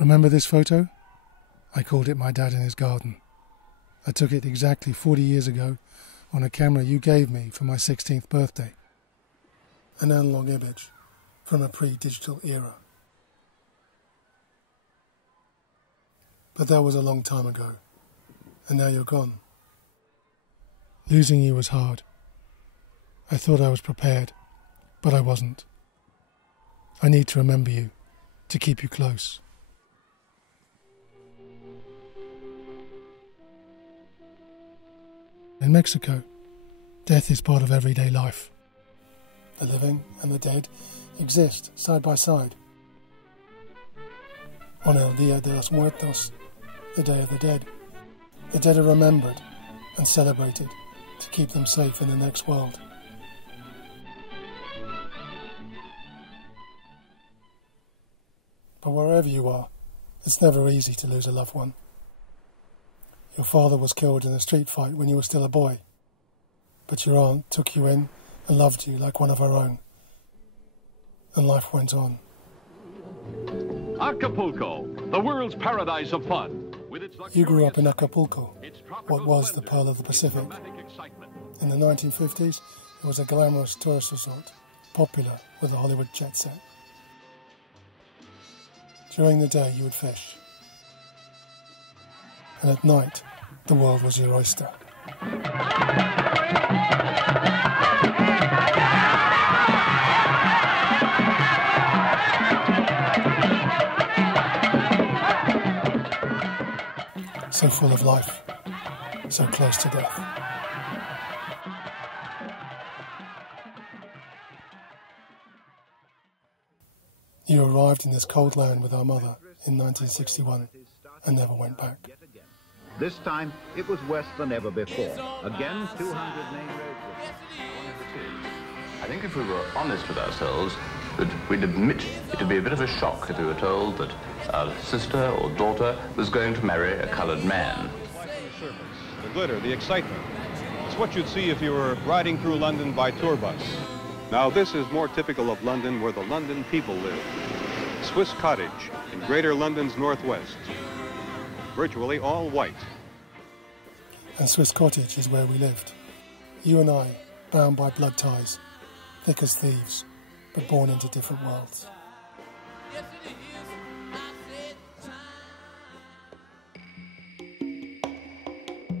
Remember this photo? I called it My Dad in His Garden. I took it exactly 40 years ago on a camera you gave me for my 16th birthday. An analog image from a pre-digital era. But that was a long time ago, and now you're gone. Losing you was hard. I thought I was prepared, but I wasn't. I need to remember you, to keep you close. In Mexico, death is part of everyday life. The living and the dead exist side by side. On el Día de los Muertos, the Day of the Dead are remembered and celebrated to keep them safe in the next world. But wherever you are, it's never easy to lose a loved one. Your father was killed in a street fight when you were still a boy, but your aunt took you in and loved you like one of her own, and life went on. Acapulco, the world's paradise of fun. You grew up in Acapulco, what was the Pearl of the Pacific. In the 1950s, it was a glamorous tourist resort, popular with the Hollywood jet set. During the day, you would fish. And at night, the world was your oyster. So full of life, so close to death. You arrived in this cold land with our mother in 1961 and never went back. This time, it was worse than ever before. Again, 200 main roads. I think if we were honest with ourselves, that we'd admit it would be a bit of a shock if we were told that our sister or daughter was going to marry a coloured man. The glitter, the excitement. It's what you'd see if you were riding through London by tour bus. Now this is more typical of London, where the London people live. Swiss Cottage in Greater London's northwest. Virtually all white. And Swiss Cottage is where we lived. You and I, bound by blood ties, thick as thieves, but born into different worlds.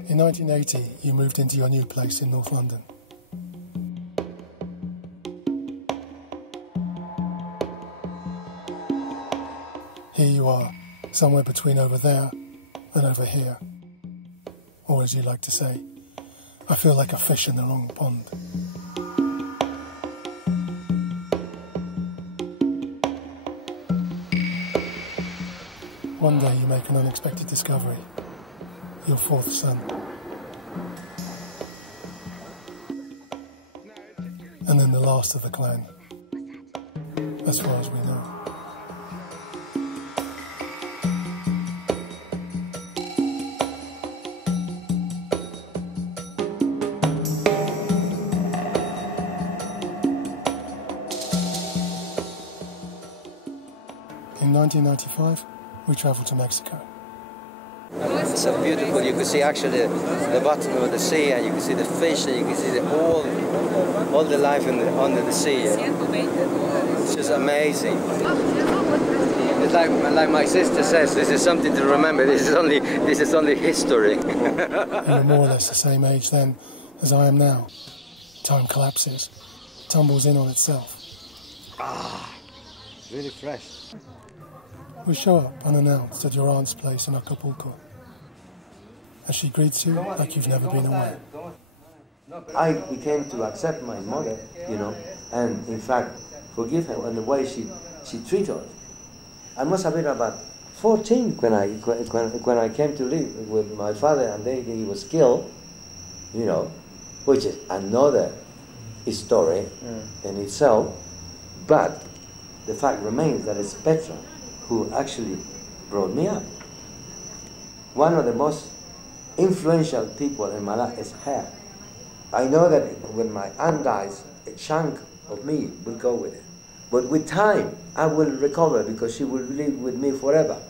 In 1980, you moved into your new place in North London. Here you are, somewhere between over there and over here. Or as you like to say, I feel like a fish in the wrong pond. One day you make an unexpected discovery. Your fourth son. And then the last of the clan. As far as we know. In 1995, we travelled to Mexico. It's so beautiful. You could see actually the bottom of the sea, and you can see the fish, and you can see all the life under the sea. It's just amazing. It's like my sister says, this is something to remember. This is only history. You were more or less the same age then as I am now. Time collapses, tumbles in on itself. Really fresh. We show up unannounced at your aunt's place in Acapulco. And she greets you like you've never been away. I became to accept my mother, you know, and in fact forgive her and the way she treated us. I must have been about 14 when I came to live with my father, and then he was killed, you know, which is another story in itself. But the fact remains that it's Petra who actually brought me up. One of the most influential people in my life is her. I know that when my aunt dies, a chunk of me will go with it. But with time, I will recover because she will live with me forever.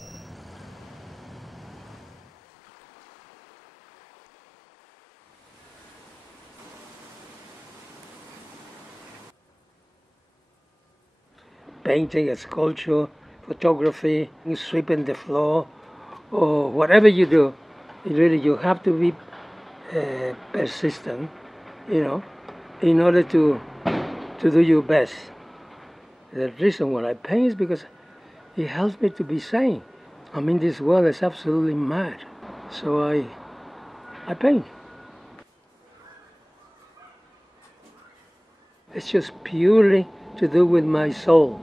painting, a sculpture, photography, sweeping the floor, or whatever you do, you have to be persistent, in order to do your best. The reason why I paint is because it helps me to be sane. I mean, this world is absolutely mad, so I paint. It's just purely to do with my soul.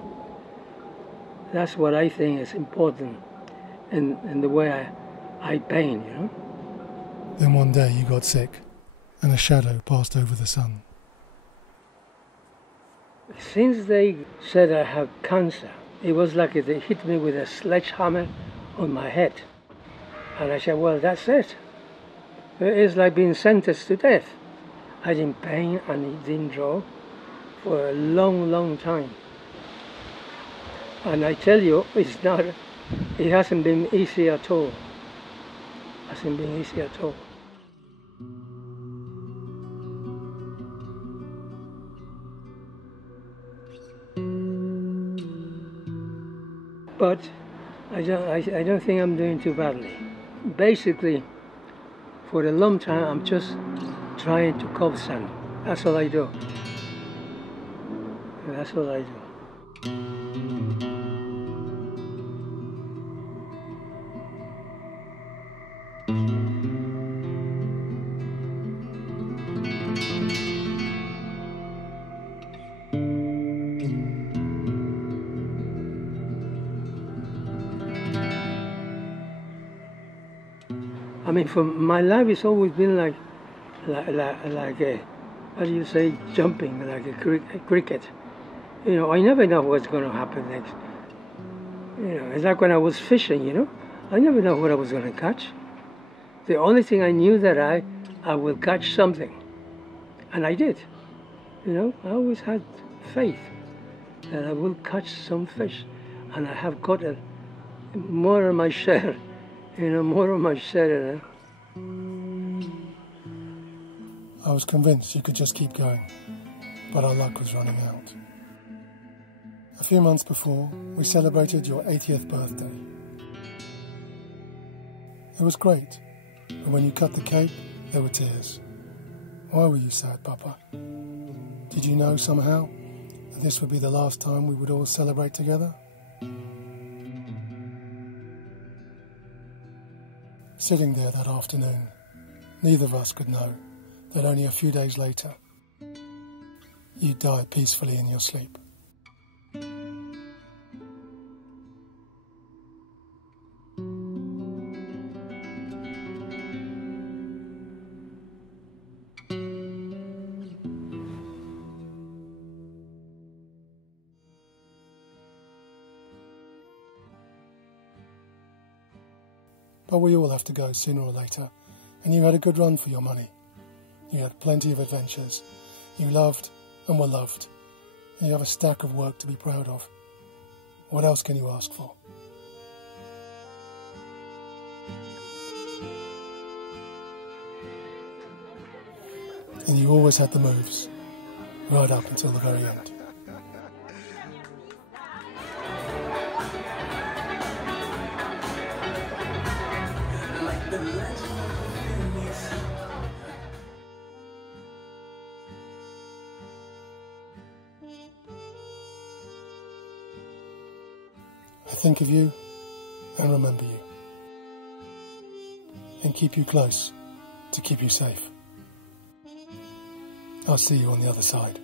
That's what I think is important in the way I paint, Then one day you got sick, and a shadow passed over the sun. Since they said I have cancer, it was like they hit me with a sledgehammer on my head. And I said, well, that's it. It's like being sentenced to death. I didn't paint and didn't draw for a long, long time. And I tell you, it hasn't been easy at all. It hasn't been easy at all. But I don't think I'm doing too badly. Basically, for a long time, I'm just trying to cope some. That's all I do. That's all I do. I mean, for my life, it's always been like a, how do you say, jumping, like a cricket. I never know what's going to happen next. It's like when I was fishing, I never know what I was going to catch. The only thing I knew that I will catch something. And I did. I always had faith that I will catch some fish. And I have caught more of my share. More of my share. I was convinced you could just keep going, but our luck was running out. A few months before, we celebrated your 80th birthday. It was great, but when you cut the cake, there were tears. Why were you sad, Papa? Did you know somehow that this would be the last time we would all celebrate together? Sitting there that afternoon, neither of us could know that only a few days later, you'd die peacefully in your sleep. But we all have to go sooner or later, and you had a good run for your money. You had plenty of adventures. You loved and were loved. And you have a stack of work to be proud of. What else can you ask for? And you always had the moves, right up until the very end. I think of you and remember you, and keep you close to keep you safe. I'll see you on the other side.